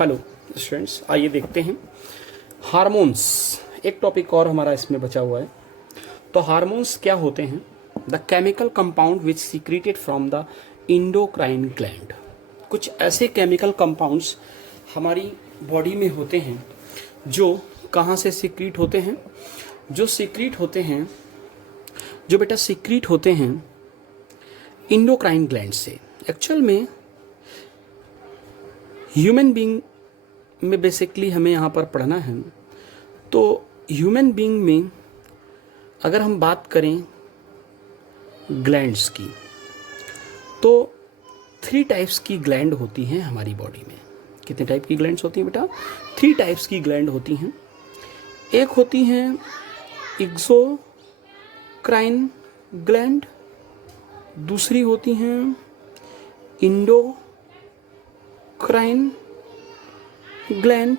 Hello students, आइए देखते हैं हार्मोन्स। एक टॉपिक और हमारा इसमें बचा हुआ है। तो हार्मोन्स क्या होते हैं? The chemical compound which secreted from the endocrine gland. कुछ ऐसे केमिकल कंपाउंड्स हमारी बॉडी में होते हैं जो कहाँ से सीक्रेट होते हैं? जो बेटा सीक्रेट होते हैं इंडोक्राइन ग्लैंड से। एक्चुअल में ह्यूमन बीइंग में बेसिकली हमें यहाँ पर पढ़ना है। तो ह्यूमन बीइंग में अगर हम बात करें ग्लैंड्स की, तो 3 टाइप्स की ग्लैंड होती हैं हमारी बॉडी में। कितने टाइप की ग्लैंड्स होती हैं बेटा? 3 टाइप्स की ग्लैंड होती हैं। एक होती हैं एक्सोक्राइन ग्लैंड, दूसरी होती हैं इंडोक्राइन ग्लैंड,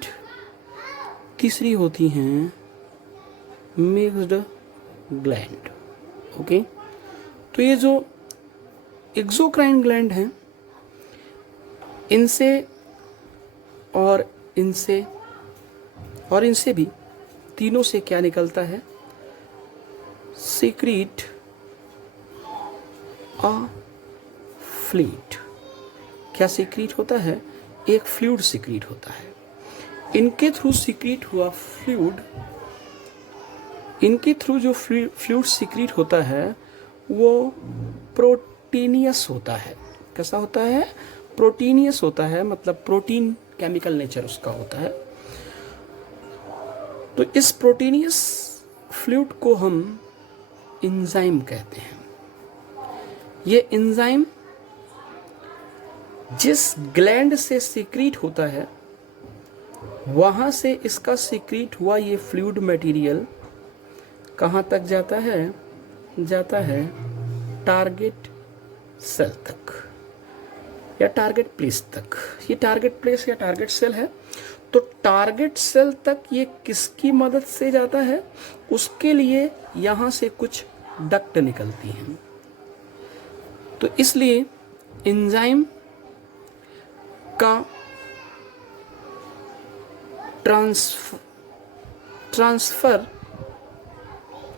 तीसरी होती हैं मिक्स्ड ग्लैंड। ओके, तो ये जो एक्सोक्राइन ग्लैंड हैं, इनसे और इनसे भी तीनों से क्या निकलता है? सीक्रेट अ फ्लूइड। क्या सीक्रेट होता है? एक फ्लूइड सीक्रेट होता है। इनके थ्रू सीक्रेट हुआ फ्लूइड, इनके थ्रू जो फ्लूइड सीक्रेट होता है वो प्रोटीनियस होता है। कैसा होता है? प्रोटीनियस होता है, मतलब प्रोटीन केमिकल नेचर उसका होता है। तो इस प्रोटीनियस फ्लूइड को हम एंजाइम कहते हैं। ये एंजाइम जिस ग्लैंड से सीक्रेट होता है, वहां से इसका सीक्रेट हुआ ये फ्लूइड मटेरियल कहाँ तक जाता है? जाता है टारगेट सेल तक या टारगेट प्लेस तक। ये टारगेट प्लेस या टारगेट सेल है। तो टारगेट सेल तक ये किसकी मदद से जाता है? उसके लिए यहाँ से कुछ डक्ट निकलती हैं। तो इसलिए एंजाइम का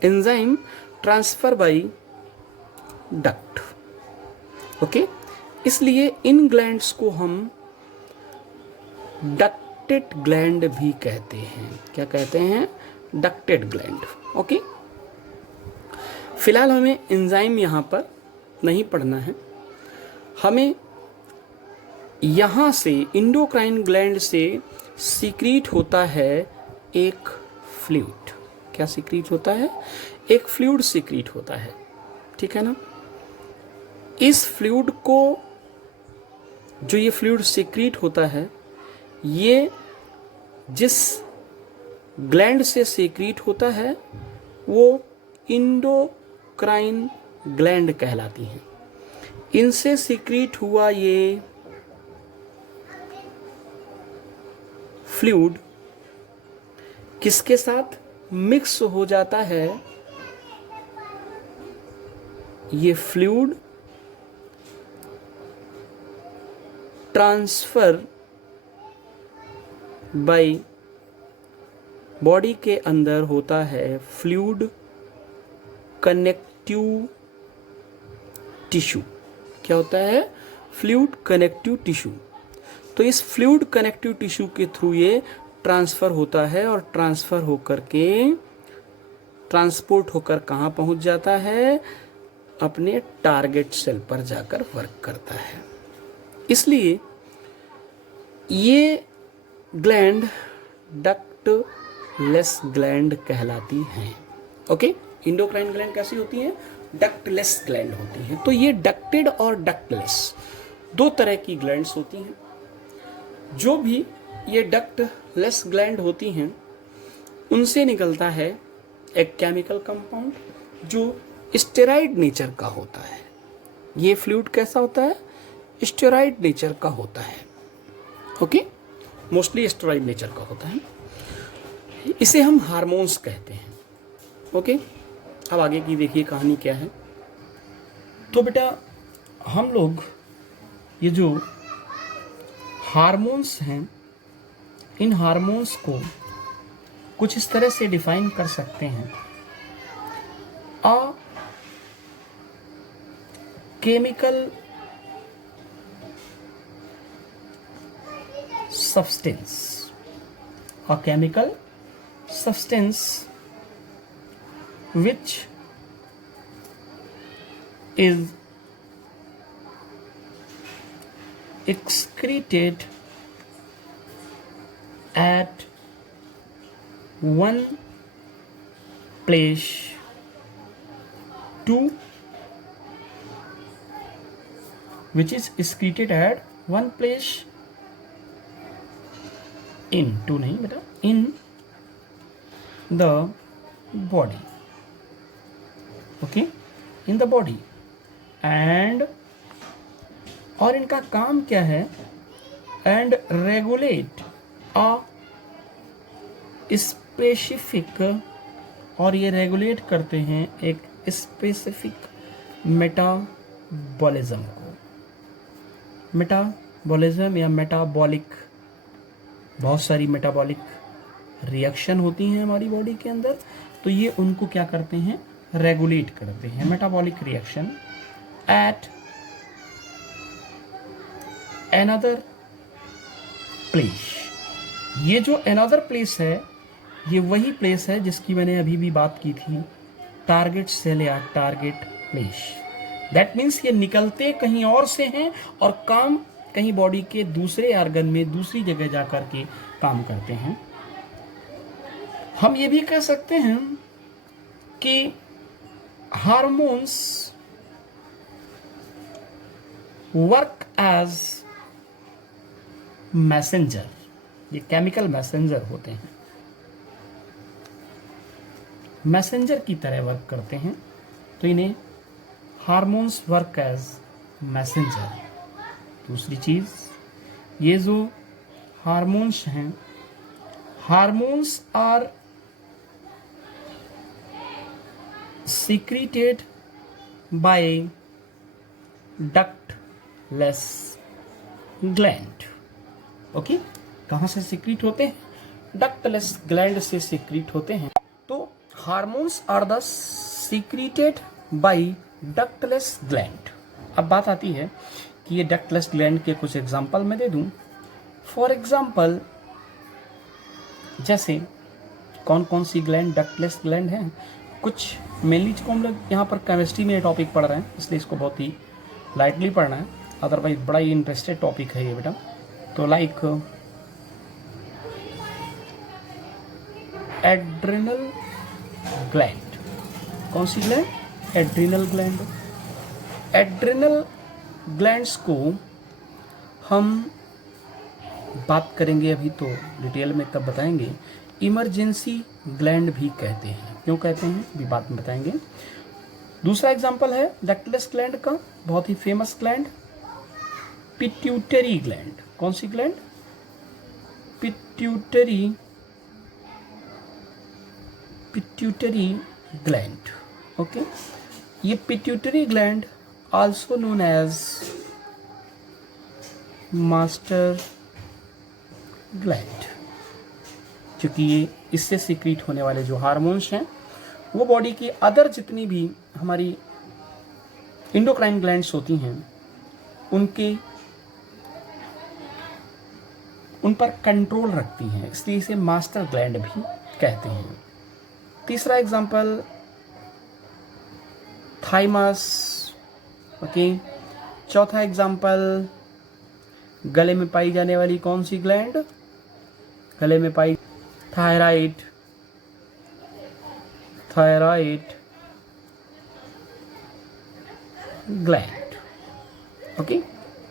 enzyme transfer by duct. Okay, इसलिए इन ग्लैंड्स को हम डक्टेड ग्लैंड भी कहते हैं। क्या कहते हैं? Ducted gland. ओके, फिलहाल हमें एंजाइम यहाँ पर नहीं पढ़ना है। हमें यहाँ से इंडोक्राइन ग्लैंड से सीक्रेट होता है एक फ्लूइड। क्या सीक्रेट होता है? एक फ्लूइड सीक्रेट होता है। ठीक है ना? इस फ्लूइड को, जो ये फ्लूइड सीक्रेट होता है, ये जिस ग्लैंड से सीक्रेट होता है वो इंडोक्राइन ग्लैंड कहलाती हैं। इनसे सीक्रेट हुआ ये फ्लूइड किसके साथ मिक्स हो जाता है? ये फ्लूइड ट्रांसफर बाय बॉडी के अंदर होता है फ्लूइड कनेक्टिव टिश्यू। क्या होता है? Fluid connective tissue. तो इस फ्लूइड कनेक्टिव टिश्यू के थ्रू ये ट्रांसफर होता है और ट्रांसफर होकर के ट्रांसपोर्ट होकर कहाँ पहुंच जाता है? अपने टारगेट सेल पर जाकर वर्क करता है। इसलिए ये ग्लैंड डक्टलेस ग्लैंड कहलाती हैं। ओके, इंडोक्राइन ग्लैंड कैसी होती हैं? डक्टलेस ग्लैंड होती हैं। तो ये डक्टेड और डक्टलेस 2 तरह की ग्लैंड्स होती हैं। जो भी ये डक्टलेस ग्लैंड होती हैं, उनसे निकलता है एक केमिकल कंपाउंड जो स्टेरॉइड नेचर का होता है। ये फ्लूइड कैसा होता है? स्टेरॉइड नेचर का होता है। ओके, मोस्टली स्टेरॉइड नेचर का होता है। इसे हम हार्मोन्स कहते हैं। ओके, अब आगे की देखिए कहानी क्या है। तो बेटा हम लोग ये जो हार्मोन्स हैं इन हार्मोन्स को कुछ इस तरह से डिफाइन कर सकते हैं। A chemical substance, a chemical substance which is excreted at one place to which is excreted at one place in to नहीं बेटा in the body, okay, in the body and और इनका काम क्या है and regulate a specific और ये regulate करते हैं एक स्पेसिफिक मेटाबॉलिज्म को। मेटाबॉलिज्म या मेटाबॉलिक, बहुत सारी मेटाबॉलिक रिएक्शन होती हैं हमारी बॉडी के अंदर, तो ये उनको क्या करते हैं, रेगुलेट करते हैं। Metabolic reaction at another place. ये जो अनदर प्लेस है, ये वही प्लेस है जिसकी मैंने अभी भी बात की थी, टारगेट सेल या टारगेट प्लेस। दैट मीन्स ये निकलते कहीं और से हैं और काम कहीं बॉडी के दूसरे ऑर्गन में दूसरी जगह जाकर के काम करते हैं। हम ये भी कह सकते हैं कि हार्मोन्स वर्क एज मैसेंजर, ये केमिकल मैसेंजर होते हैं, मैसेंजर की तरह वर्क करते हैं, तो इन्हें हार्मोन्स वर्क एज मैसेंजर। दूसरी चीज, ये जो हार्मोन्स हैं, hormones are secreted by ductless gland. Okay, कहाँ से सीक्रेट होते हैं, डक्टलेस ग्लैंड से सीक्रेट होते हैं। तो hormones are the secreted by ductless gland. अब बात आती है कि ये डक्टलेस ग्लैंड के कुछ एग्जाम्पल मैं दे दूं। फॉर एग्जाम्पल, जैसे कौन कौन सी ग्लैंड डक्टलेस ग्लैंड हैं, कुछ मेनली को हम लोग यहाँ पर केमिस्ट्री में टॉपिक पढ़ रहे हैं, इसलिए इसको बहुत ही लाइटली पढ़ना है, अदरवाइज बड़ा ही इंटरेस्टेड टॉपिक है ये बेटा। तो लाइक एड्रिनल ग्लैंड, कौन सी gland, adrenal gland. Adrenal glands को हम बात करेंगे अभी, तो डिटेल में तब बताएंगे। इमरजेंसी ग्लैंड भी कहते हैं, क्यों कहते हैं अभी बात में बताएंगे। दूसरा एग्जांपल है डक्टलेस ग्लैंड का, बहुत ही फेमस ग्लैंड, पिट्यूटरी ग्लैंड। कौन सी ग्लैंड, पिट्यूटरी ग्लैंड। ओके, ये pituitary gland also known as master gland, क्योंकि ये इससे सीक्रेट होने वाले जो हार्मोन्स हैं वो बॉडी की अदर जितनी भी हमारी इंडोक्राइन ग्लैंड्स होती हैं उन पर कंट्रोल रखती हैं, इसलिए इसे मास्टर ग्लैंड भी कहते हैं। तीसरा एग्जांपल थाइमस। ओके, चौथा एग्जांपल गले में पाई जाने वाली कौन सी ग्लैंड, गले में पाई थायराइड ग्लैंड। ओके,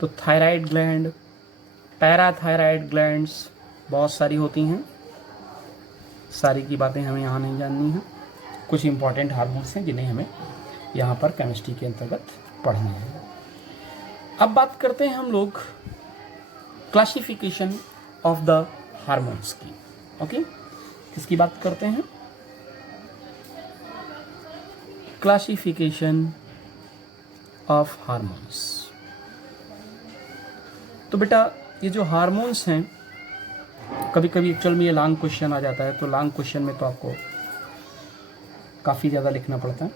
तो थायराइड ग्लैंड, पैराथायराइड ग्लैंड्स बहुत सारी होती हैं, सारी की बातें हमें यहाँ नहीं जाननी हैं। कुछ इंपॉर्टेंट हार्मोन्स हैं जिन्हें हमें यहाँ पर केमिस्ट्री के अंतर्गत पढ़ना है। अब बात करते हैं हम लोग क्लासिफिकेशन ऑफ द हार्मोन्स की। ओके, किसकी बात करते हैं, क्लासिफिकेशन ऑफ हार्मोन्स। तो बेटा ये जो हार्मोन्स हैं कभी कभी एक्चुअल में ये लॉन्ग क्वेश्चन आ जाता है, तो लॉन्ग क्वेश्चन में तो आपको काफ़ी ज़्यादा लिखना पड़ता है।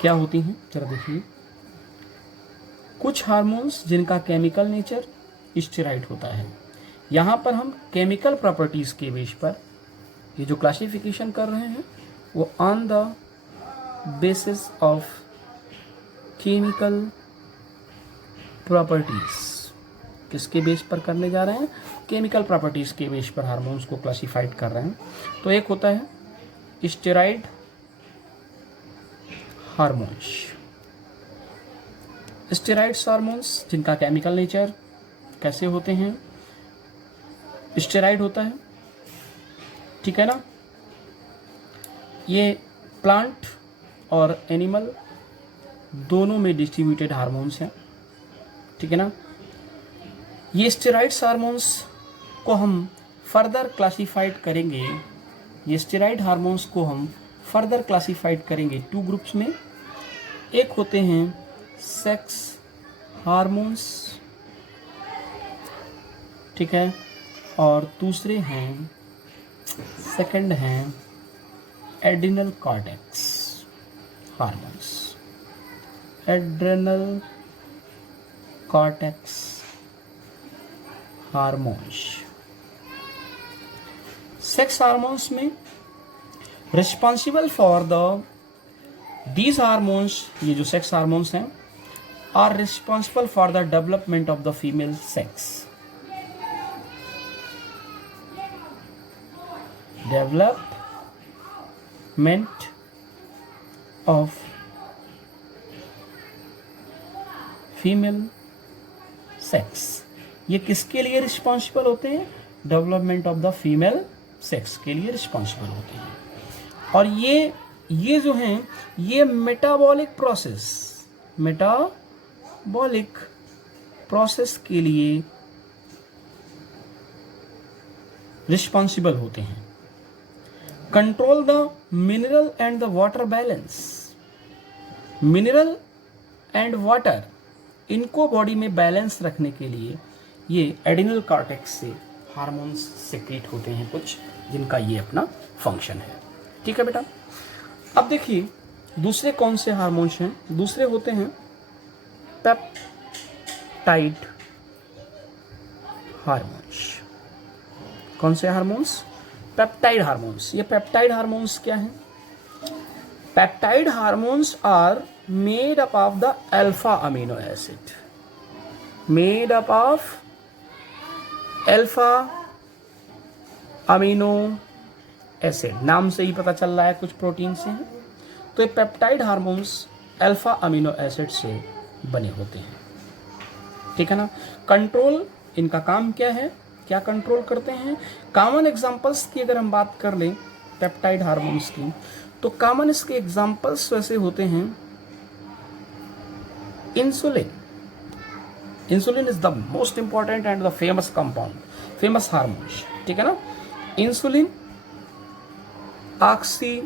क्या होती हैं जरा देखिए। कुछ हार्मोन्स जिनका केमिकल नेचर स्टेरॉइड होता है, यहाँ पर हम केमिकल प्रॉपर्टीज़ के बेस पर ये जो क्लासिफिकेशन कर रहे हैं वो on the basis of chemical properties, किसके बेस पर करने जा रहे हैं? केमिकल प्रॉपर्टीज़ के बेस पर हार्मोन्स को क्लासिफाइड कर रहे हैं। तो एक होता है स्टेरॉइड हार्मोन्स, स्टेरॉइड्स हार्मोन्स जिनका केमिकल नेचर कैसे होते हैं? स्टेरॉइड होता है, ठीक है ना। ये प्लांट और एनिमल दोनों में डिस्ट्रीब्यूटेड हार्मोन्स हैं, ठीक है ना। ये स्टेरॉइड्स हार्मोन्स को हम फर्दर क्लासिफाइड करेंगे, ये स्टेरॉइड हार्मोन्स को हम फर्दर क्लासिफाइड करेंगे टू ग्रुप्स में। एक होते हैं सेक्स हार्मोन्स, ठीक है, और दूसरे हैं, सेकंड हैं adrenal cortex hormones, adrenal cortex hormones. Sex hormones में रिस्पॉन्सिबल फॉर दीज हार्मोन्स, ये जो सेक्स हार्मोन्स हैं, are responsible for the development of the female sex, development of female sex. ये किसके लिए रिस्पॉन्सिबल होते हैं? Development of the female sex के लिए रिस्पॉन्सिबल होते हैं। और ये जो हैं, ये मेटाबॉलिक प्रोसेस के लिए रिस्पॉन्सिबल होते हैं। Control the mineral and the water balance, mineral and water इनको बॉडी में बैलेंस रखने के लिए ये एड्रिनल कॉर्टेक्स से हार्मोन्स सेक्रेट होते हैं कुछ, जिनका ये अपना फंक्शन है, ठीक है बेटा। अब देखिए दूसरे कौन से हार्मोन्स हैं। दूसरे होते हैं पेप्टाइड हार्मोन्स। कौन से हार्मोन्स? Peptide hormones. ये पेप्टाइड हार्मोन्स क्या हैं? Peptide hormones are made up of the alpha amino acid, made up of alpha amino acid. नाम से ही पता चल रहा है कुछ प्रोटीन से हैं। तो ये peptide hormones alpha amino acid से बने होते हैं, ठीक है ना। कंट्रोल, इनका काम क्या है, क्या कंट्रोल करते हैं? कॉमन एग्जांपल्स की अगर हम बात कर लें पेप्टाइड हार्मोन्स की, तो कॉमन इसके एग्जांपल्स वैसे होते हैं insulin. Insulin is the most important and the famous compound, famous hormones, ठीक है ना। इंसुलिन, ऑक्सीटोसिन,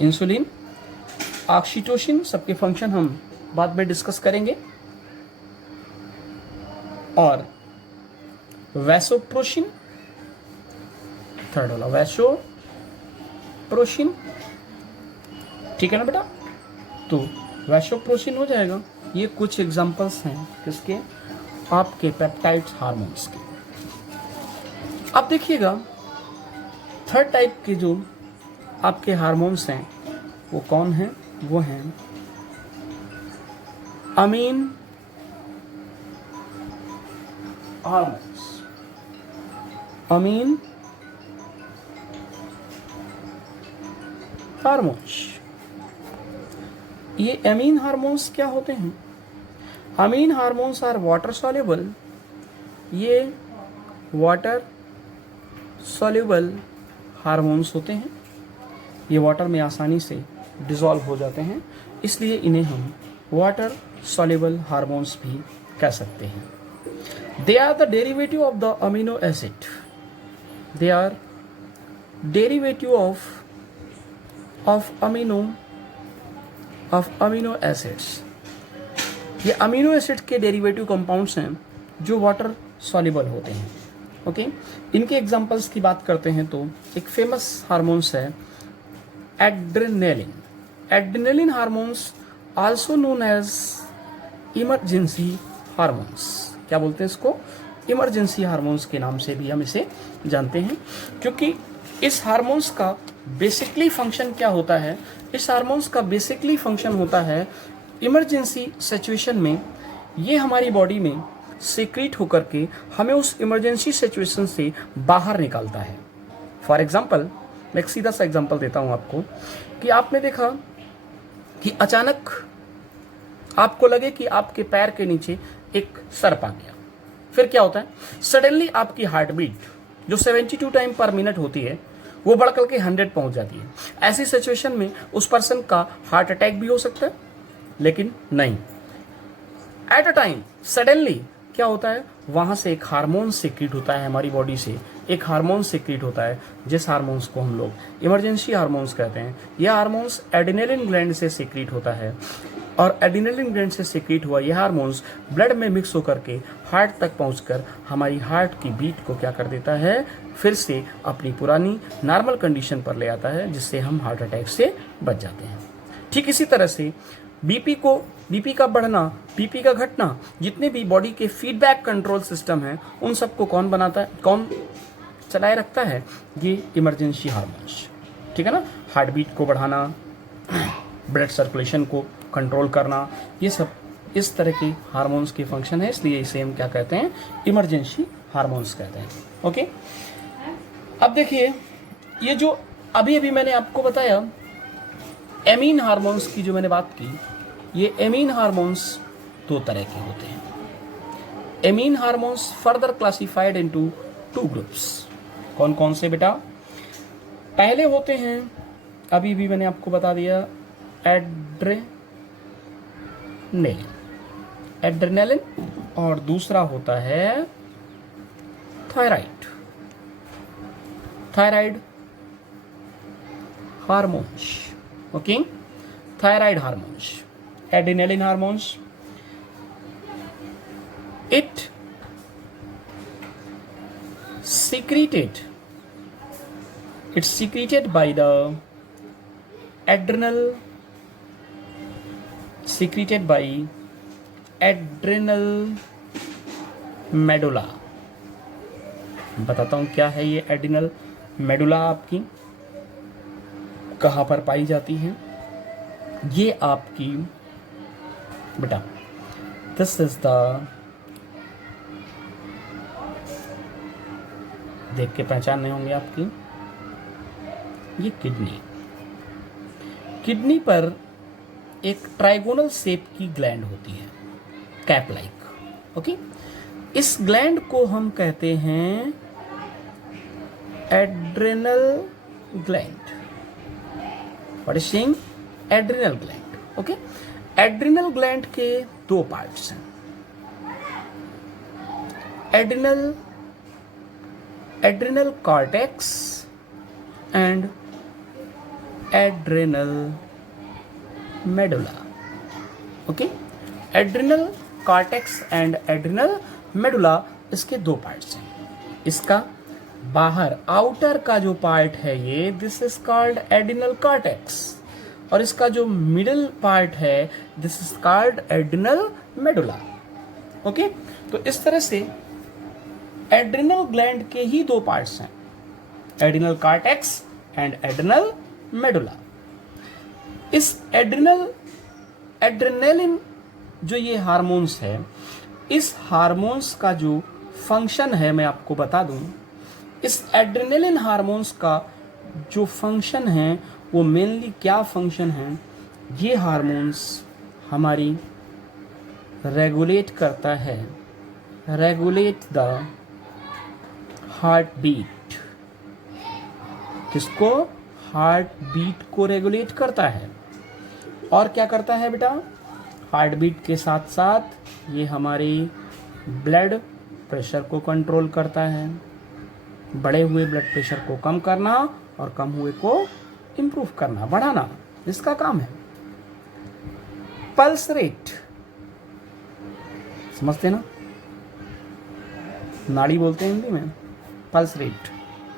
इंसुलिन, ऑक्सीटोसिन, सबके फंक्शन हम बाद में डिस्कस करेंगे। और वैसोप्रोसिन, थर्ड वाला वैसोप्रोसिन, ठीक है ना बेटा। तो वैसोप्रोसिन हो जाएगा। ये कुछ एग्जांपल्स हैं किसके? आपके पेप्टाइड्स हार्मोन्स के। अब देखिएगा थर्ड टाइप के जो आपके हार्मोन्स हैं वो कौन हैं? वो हैं अमीन हार्मोन्स, अमीन हार्मोन्स। ये अमीन हार्मोन्स क्या होते हैं? अमीन हार्मोन्स आर वाटर सॉल्युबल, ये वाटर सॉल्युबल हार्मोन्स होते हैं। ये वाटर में आसानी से डिसॉल्व हो जाते हैं, इसलिए इन्हें हम वाटर सॉल्युबल हार्मोन्स भी कह सकते हैं। They are the derivative of the amino acid. They are derivative of amino acids. ये अमीनो एसिड के डेरिवेटिव कंपाउंड्स हैं जो वाटर सॉल्युबल होते हैं। ओके, इनके एग्जांपल्स की बात करते हैं तो एक फेमस हार्मोन्स है adrenaline. Adrenaline hormones also known as emergency hormones. क्या बोलते हैं इसको? इमरजेंसी हार्मोन्स के नाम से भी हम इसे जानते हैं, क्योंकि इस हार्मोन्स का बेसिकली फंक्शन क्या होता है? इस हार्मोन्स का बेसिकली फंक्शन होता है इमरजेंसी सिचुएशन में ये हमारी बॉडी में सीक्रेट होकर के हमें उस इमरजेंसी सिचुएशन से बाहर निकालता है। फॉर एग्जाम्पल, मैं एक सीधा सा एग्जाम्पल देता हूँ आपको कि आपने देखा कि अचानक आपको लगे कि आपके पैर के नीचे एक सर्प आ गया। फिर क्या होता है? सडनली आपकी हार्ट बीट जो 72 टाइम पर मिनट होती है वो बढ़कर के 100 पहुंच जाती है। ऐसी सिचुएशन में उस पर्सन का हार्ट अटैक भी हो सकता है, लेकिन नहीं, एट अ टाइम सडनली क्या होता है? वहां से एक हार्मोन सीक्रेट होता है, हमारी बॉडी से एक हार्मोन सीक्रेट होता है, जिस हार्मोन्स को हम लोग इमरजेंसी हार्मोन्स कहते हैं। यह हार्मोन्स एड्रेनलिन ग्लैंड से सीक्रेट होता है और एड्रेनलिन ग्लैंड से सीक्रेट हुआ यह हार्मोन्स ब्लड में मिक्स होकर के हार्ट तक पहुंचकर हमारी हार्ट की बीट को क्या कर देता है? फिर से अपनी पुरानी नॉर्मल कंडीशन पर ले आता है, जिससे हम हार्ट अटैक से बच जाते हैं। ठीक इसी तरह से बीपी का बढ़ना, बीपी का घटना, जितने भी बॉडी के फीडबैक कंट्रोल सिस्टम हैं, उन सबको कौन बनाता है, कौन चलाए रखता है? ये इमरजेंसी हार्मोन्स। ठीक है ना? हार्ट बीट को बढ़ाना, ब्लड सर्कुलेशन को कंट्रोल करना, ये सब इस तरह के हार्मोन्स के फंक्शन है, इसलिए इसे हम क्या कहते हैं? इमरजेंसी हार्मोन्स कहते हैं। ओके, अब देखिए, ये जो अभी अभी मैंने आपको बताया एमीन हार्मोन्स की जो मैंने बात की, ये एमीन हार्मोन्स दो तरह के होते हैं। Amine hormones further classified into 2 groups. कौन कौन से बेटा? पहले होते हैं, अभी भी मैंने आपको बता दिया, एड्रेनलिन, और दूसरा होता है thyroid hormones. Okay, thyroid hormones, adrenaline hormones, it it's secreted by the adrenal medulla. बताता हूं क्या है ये एड्रेनल मेडुला, आपकी कहां पर पाई जाती है? ये आपकी बेटा, दिस इज द, देख के पहचान नहीं होंगे आपकी, ये किडनी पर एक ट्राइगोनल शेप की ग्लैंड होती है, कैप लाइक। ओके, इस ग्लैंड को हम कहते हैं adrenal gland. What is saying? Adrenal gland. Okay, adrenal gland के 2 पार्ट्स हैं, adrenal cortex and adrenal medulla. Okay, adrenal cortex and adrenal medulla, इसके 2 पार्ट्स हैं। इसका बाहर आउटर का जो पार्ट है ये, this is called adrenal cortex, और इसका जो मिडिल पार्ट है, this is called adrenal medulla. Okay, तो इस तरह से एड्रेनल ग्लैंड के ही 2 पार्ट्स हैं, adrenal cortex and adrenal medulla. इस एड्रेनलिन जो ये हार्मोन्स है, इस हार्मोन्स का जो फंक्शन है मैं आपको बता दूं, इस एड्रेनलिन हार्मोन्स का जो फंक्शन है वो मेनली क्या फंक्शन है? ये हार्मोन्स हमारी रेगुलेट करता है, रेगुलेट द हार्ट बीट। किसको? हार्ट बीट को रेगुलेट करता है। और क्या करता है बेटा? हार्ट बीट के साथ साथ ये हमारे ब्लड प्रेशर को कंट्रोल करता है, बढ़े हुए ब्लड प्रेशर को कम करना और कम हुए को इंप्रूव करना, बढ़ाना, इसका काम है। पल्स रेट समझते ना? नाड़ी बोलते हैं हिंदी में, पल्स रेट।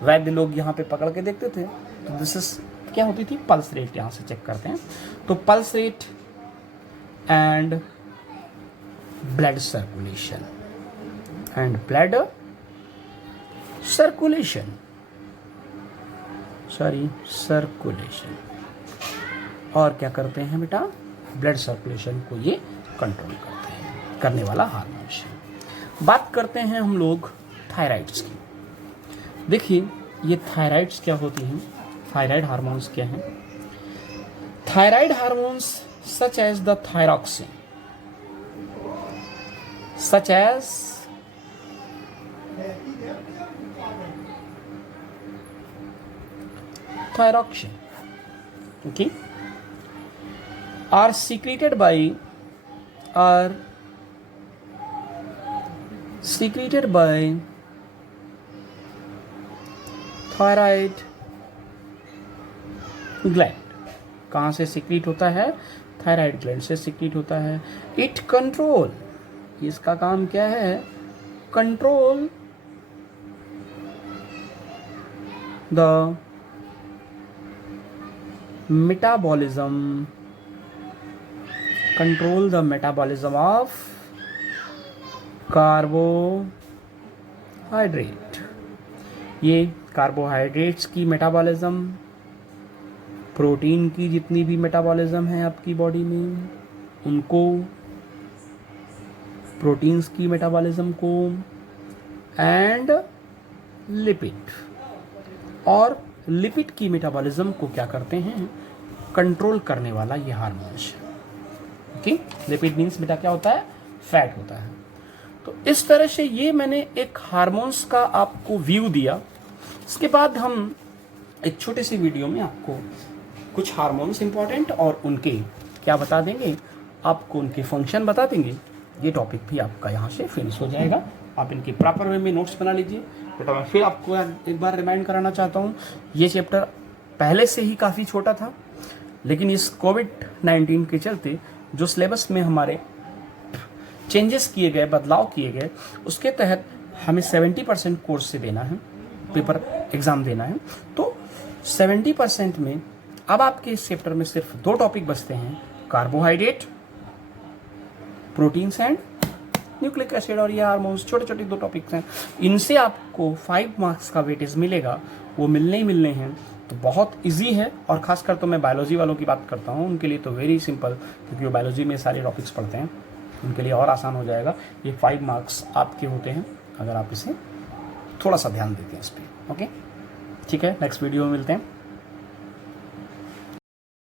वैद्य लोग यहाँ पे पकड़ के देखते थे, तो दिस इज क्या होती थी, पल्स रेट। यहाँ से चेक करते हैं, तो pulse rate and blood circulation, and blood circulation, circulation. और क्या करते हैं बेटा, ब्लड सर्कुलेशन को ये कंट्रोल करते हैं, करने वाला हार्मोन्स है। बात करते हैं हम लोग थायराइड्स की। देखिए ये थायराइड्स क्या होती हैं, थायराइड हार्मोन्स क्या हैं। Thyroid hormones such as the thyroxine, such as thyroxine, okay, are secreted by thyroid gland। कहाँ से सीक्रेट होता है, थायराइड ग्लैंड से सीक्रेट होता है। इट कंट्रोल, इसका काम क्या है, control the metabolism, control the metabolism of carbohydrate। ये कार्बोहाइड्रेट्स की मेटाबॉलिज्म, प्रोटीन की जितनी भी मेटाबॉलिज्म है आपकी बॉडी में उनको, प्रोटीन्स की मेटाबॉलिज्म को, एंड लिपिड, और लिपिड की मेटाबॉलिज्म को क्या करते हैं, कंट्रोल करने वाला ये हार्मोन्स है। ओके, लिपिड मीन्स बेटा क्या होता है, फैट होता है। तो इस तरह से ये मैंने एक हार्मोन्स का आपको व्यू दिया। इसके बाद हम एक छोटे सी वीडियो में आपको कुछ हार्मोन्स इंपॉर्टेंट और उनके क्या बता देंगे, आपको उनके फंक्शन बता देंगे। ये टॉपिक भी आपका यहाँ से फिनिश हो जाएगा। आप इनके प्रॉपर वे में नोट्स बना लीजिए। बेटा मैं फिर आपको एक बार रिमाइंड कराना चाहता हूँ, ये चैप्टर पहले से ही काफ़ी छोटा था, लेकिन इस कोविड-19 के चलते जो सिलेबस में हमारे चेंजेस किए गए, बदलाव किए गए, उसके तहत हमें 70% कोर्स से देना है, पेपर एग्ज़ाम देना है। तो 70% में अब आपके इस चैप्टर में सिर्फ 2 टॉपिक बचते हैं, carbohydrate, proteins and nucleic acid, और ये हार्मोन्स। छोटे छोटे 2 टॉपिक्स हैं, इनसे आपको 5 मार्क्स का वेटेज मिलेगा, वो मिलने ही मिलने हैं। तो बहुत इजी है, और खासकर तो मैं बायोलॉजी वालों की बात करता हूँ, उनके लिए तो वेरी सिंपल, क्योंकि वो बायोलॉजी में सारे टॉपिक्स पढ़ते हैं, उनके लिए और आसान हो जाएगा। ये 5 मार्क्स आपके होते हैं अगर आप इसे थोड़ा सा ध्यान देते हैं इस पर। ओके, ठीक है, नेक्स्ट वीडियो में मिलते हैं।